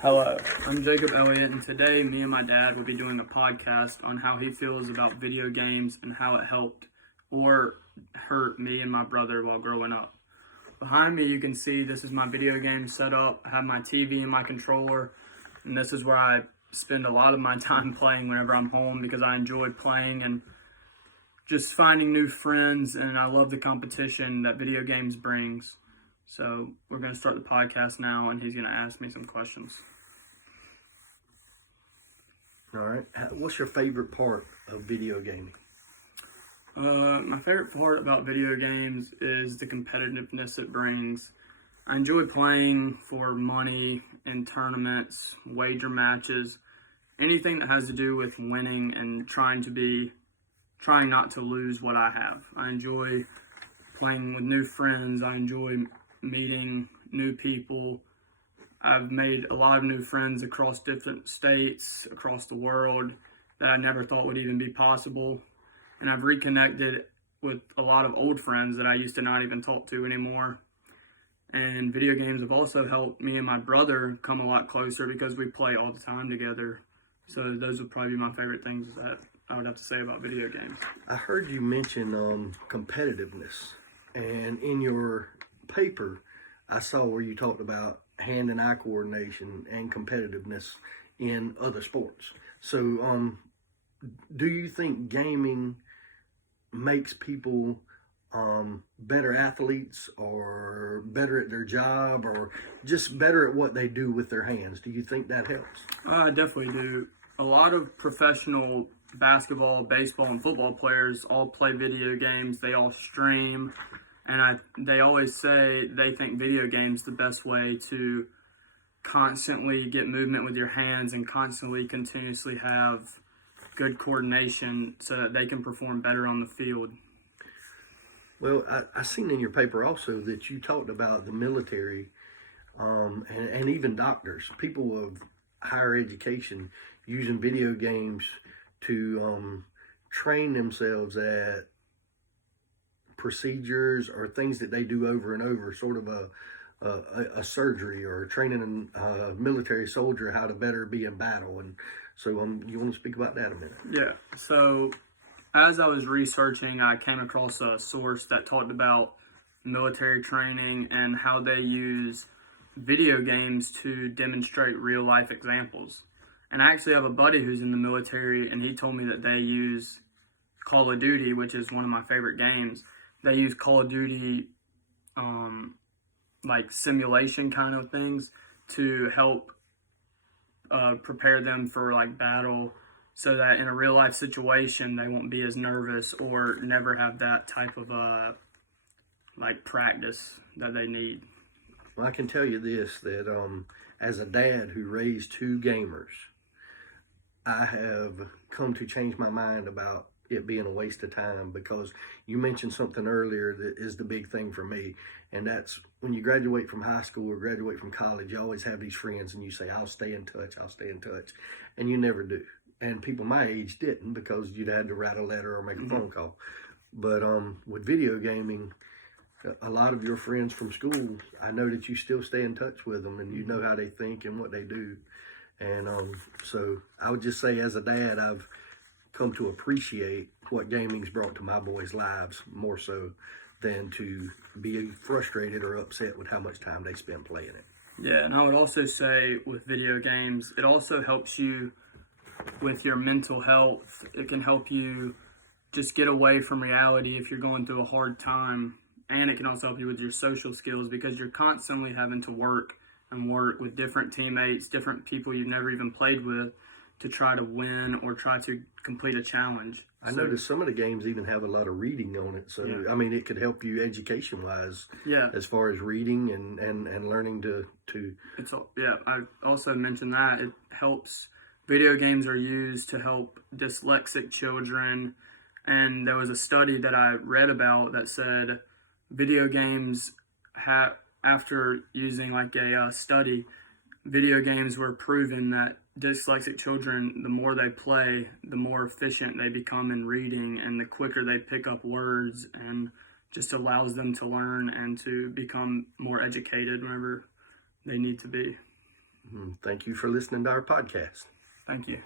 Hello, I'm Jacob Elliott, and today me and my dad will be doing a podcast on how he feels about video games and how it helped or hurt me and my brother while growing up. Behind me, you can see this is my video game setup. I have my TV and my controller, and this is where I spend a lot of my time playing whenever I'm home because I enjoy playing and just finding new friends, and I love the competition that video games brings. So we're going to start the podcast now, and he's going to ask me some questions. All right. What's your favorite part of video gaming? My favorite part about video games is the competitiveness it brings. I enjoy playing for money in tournaments, wager matches, anything that has to do with winning and trying not to lose what I have. I enjoy playing with new friends. I enjoy meeting new people. I've made a lot of new friends across different states, across the world, that I never thought would even be possible. And I've reconnected with a lot of old friends that I used to not even talk to anymore. And video games have also helped me and my brother come a lot closer because we play all the time together. So those would probably be my favorite things that I would have to say about video games. I heard you mention competitiveness, and in your paper, I saw where you talked about hand and eye coordination and competitiveness in other sports. So, do you think gaming makes people better athletes or better at their job or just better at what they do with their hands? Do you think that helps? I definitely do. A lot of professional basketball, baseball, and football players all play video games. They all stream. And they always say they think video games the best way to constantly get movement with your hands and constantly continuously have good coordination so that they can perform better on the field. Well, I seen in your paper also that you talked about the military and even doctors, people of higher education using video games to train themselves at procedures or things that they do over and over, sort of a surgery or training a military soldier how to better be in battle. And so you want to speak about that a minute? Yeah. So as I was researching, I came across a source that talked about military training and how they use video games to demonstrate real life examples. And I actually have a buddy who's in the military, and he told me that they use Call of Duty, which is one of my favorite games. They use Call of Duty, like simulation kind of things to help prepare them for like battle, so that in a real life situation they won't be as nervous or never have that type of like practice that they need. Well, I can tell you this, that as a dad who raised two gamers, I have come to change my mind about it being a waste of time, because you mentioned something earlier that is the big thing for me, and that's when you graduate from high school or graduate from college, you always have these friends and you say, I'll stay in touch, and you never do. And people my age didn't, because you'd had to write a letter or make a phone call. But with video gaming, a lot of your friends from school, I know that you still stay in touch with them and you know how they think and what they do. And so I would just say, as a dad, I've come to appreciate what gaming's brought to my boys' lives more so than to be frustrated or upset with how much time they spend playing it. Yeah, and I would also say with video games, it also helps you with your mental health. It can help you just get away from reality if you're going through a hard time, and it can also help you with your social skills, because you're constantly having to work with different teammates, different people you've never even played with, to try to win or try to complete a challenge. I noticed some of the games even have a lot of reading on it. So, yeah. I mean, it could help you education-wise, as far as reading and learning to... I also mentioned that. It helps. Video games are used to help dyslexic children. And there was a study that I read about that said video games after using like a study, video games were proven that dyslexic children, the more they play, the more efficient they become in reading, and the quicker they pick up words, and just allows them to learn and to become more educated whenever they need to be. Thank you for listening to our podcast. Thank you.